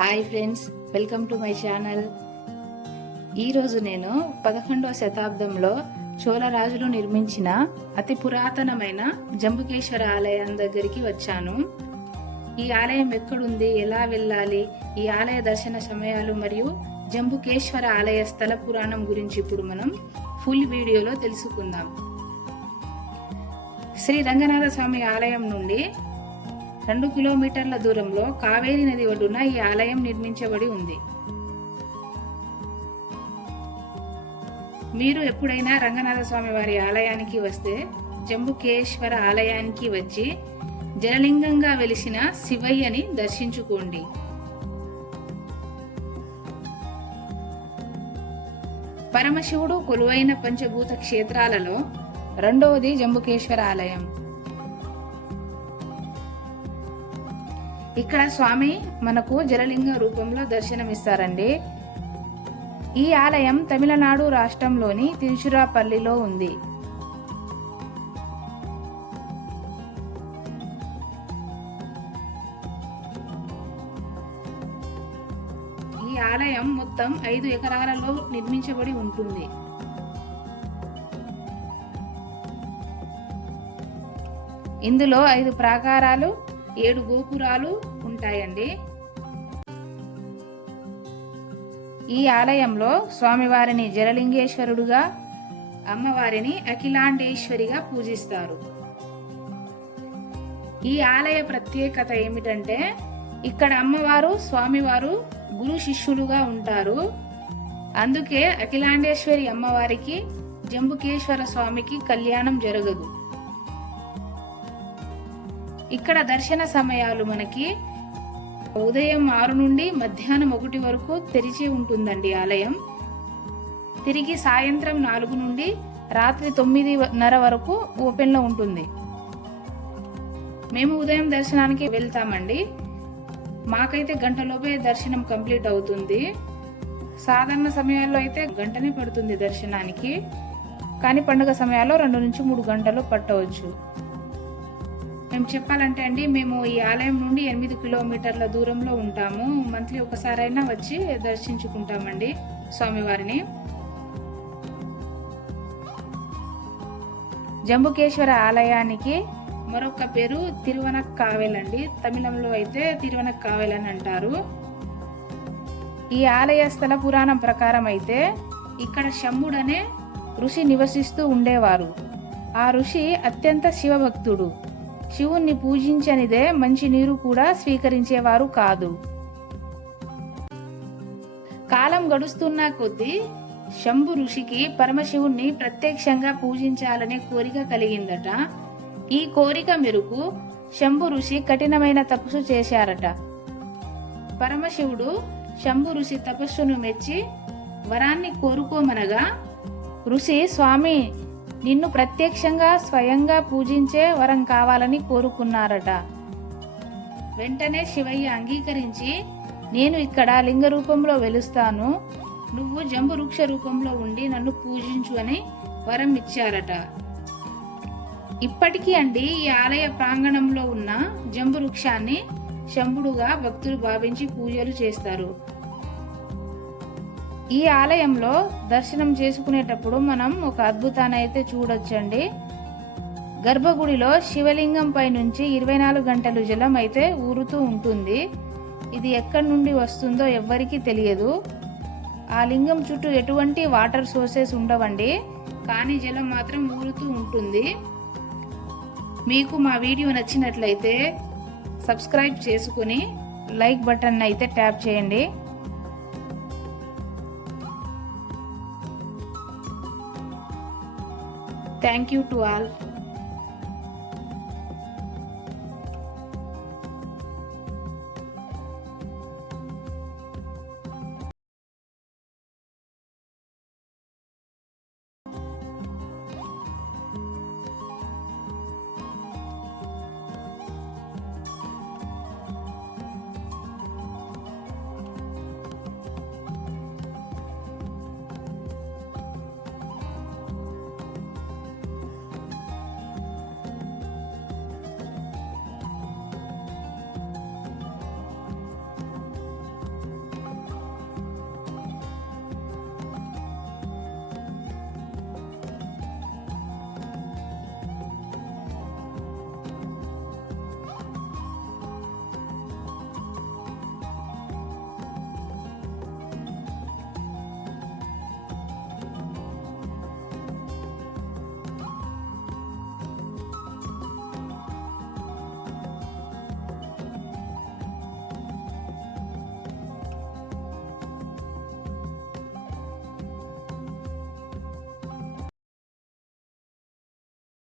Hi friends, welcome to my channel. ఈరోజు నేను 11వ శతాబ్దంలో చోళ రాజులు నిర్మించిన అతి పురాతనమైన జంబుకేశ్వర ఆలయం దగ్గరికి వచ్చాను. ఈ ఆలయం ఎక్కడుంది, ఎలా వెళ్ళాలి, ఈ ఆలయ దర్శన సమయాలు మరియు జంబుకేశ్వర ఆలయ స్థల పురాణం గురించి ఇప్పుడు మనం ఫుల్ వీడియోలో తెలుసుకుందాం. శ్రీ రంగనాథ స్వామి ఆలయం నుండి 2 కిలోమీటర్ల దూరంలో కావేరీ నది ఒడ్డున ఈ ఆలయం నిర్మించబడి ఉంది. మీరు ఎప్పుడైనా రంగనాథ స్వామి వారి ఆలయానికి వస్తే జంబుకేశ్వర ఆలయానికి వచ్చి జలలింగంగా వెలిసిన శివయ్యని దర్శించుకోండి. పరమశివుడు కొలువైన పంచభూత క్షేత్రాలలో రెండవది జంబుకేశ్వర ఆలయం. ఇక్కడ స్వామి మనకు జలలింగ రూపంలో దర్శనమిస్తారండి. ఈ ఆలయం తమిళనాడు రాష్ట్రంలోని తిరుచిరాపల్లిలో ఉంది. ఈ ఆలయం మొత్తం 5 ఎకరాలలో నిర్మించబడి ఉంటుంది. ఇందులో 5 ప్రాకారాలు, 7 గోపురాలు ఉంటాయండి. ఈ ఆలయంలో స్వామివారిని జలలింగేశ్వరుడుగా, అమ్మవారిని అఖిలాండేశ్వరిగా పూజిస్తారు. ఈ ఆలయ ప్రత్యేకత ఏమిటంటే ఇక్కడ అమ్మవారు, స్వామివారు గురు శిష్యులుగా ఉంటారు. అందుకే అఖిలాండేశ్వరి అమ్మవారికి జంబుకేశ్వర స్వామికి కళ్యాణం జరగదు. ఇక్కడ దర్శన సమయాలు మనకి ఉదయం 6 నుండి మధ్యాహ్నం 1 వరకు తెరిచి ఉంటుందండి ఆలయం. తిరిగి సాయంత్రం 4 నుండి రాత్రి 9:30 వరకు ఓపెన్లో ఉంటుంది. మేము ఉదయం దర్శనానికి వెళ్తామండి. మాకైతే గంటలోపే దర్శనం కంప్లీట్ అవుతుంది. సాధారణ సమయాల్లో అయితే గంటనే పడుతుంది దర్శనానికి, కానీ పండుగ సమయాల్లో 2 నుంచి 3 గంటలు పట్టవచ్చు. మేము చెప్పాలంటే అండి, మేము ఈ ఆలయం నుండి 8 కిలోమీటర్ల దూరంలో ఉంటాము. మంత్లీ ఒకసారైనా వచ్చి దర్శించుకుంటామండి స్వామివారిని. జంబుకేశ్వర ఆలయానికి మరొక పేరు తిరువనక్కావెల్ అండి. తమిళంలో అయితే తిరువనక్కావెల్ అని అంటారు. ఈ ఆలయ స్థల పురాణం ప్రకారం అయితే ఇక్కడ శంభుడనే ఋషి నివసిస్తూ ఉండేవారు. ఆ ఋషి అత్యంత శివభక్తుడు. శివుణ్ణి పూజించనిదే మంచి నీరు కూడా స్వీకరించేవారు కాదు. కాలం గడుస్తున్న కొద్దీ శంభు ఋషికి పరమశివుణ్ణి ప్రత్యక్షంగా పూజించాలనే కోరిక కలిగిందట. ఈ కోరిక మేరకు శంభు ఋషి కఠినమైన తపస్సు చేశారట. పరమశివుడు శంభు ఋషి తపస్సును మెచ్చి వరాన్ని కోరుకోమనగా ఋషి, స్వామి నిన్ను ప్రత్యక్షంగా స్వయంగా పూజించే వరం కావాలని కోరుకున్నారట. వెంటనే శివయ్య అంగీకరించి, నేను ఇక్కడ లింగ రూపంలో వెలుస్తాను, నువ్వు జంబు వృక్ష రూపంలో ఉండి నన్ను పూజించు అని వరం ఇచ్చారట. ఇప్పటికీ అండి ఈ ఆలయ ప్రాంగణంలో ఉన్న జంబు వృక్షాన్ని శంభుడుగా భక్తులు భావించి పూజలు చేస్తారు. ఈ ఆలయంలో దర్శనం చేసుకునేటప్పుడు మనం ఒక అద్భుతాన్ని అయితే చూడొచ్చండి. గర్భగుడిలో శివలింగం పై నుంచి 24 గంటలు జలం అయితే ఊరుతూ ఉంటుంది. ఇది ఎక్కడి నుండి వస్తుందో ఎవ్వరికీ తెలియదు. ఆ లింగం చుట్టూ ఎటువంటి వాటర్ సోర్సెస్ ఉండవండి, కానీ జలం మాత్రం ఊరుతూ ఉంటుంది. మీకు మా వీడియో నచ్చినట్లయితే సబ్స్క్రైబ్ చేసుకుని లైక్ బటన్ అయితే ట్యాప్ చేయండి. Thank you to all.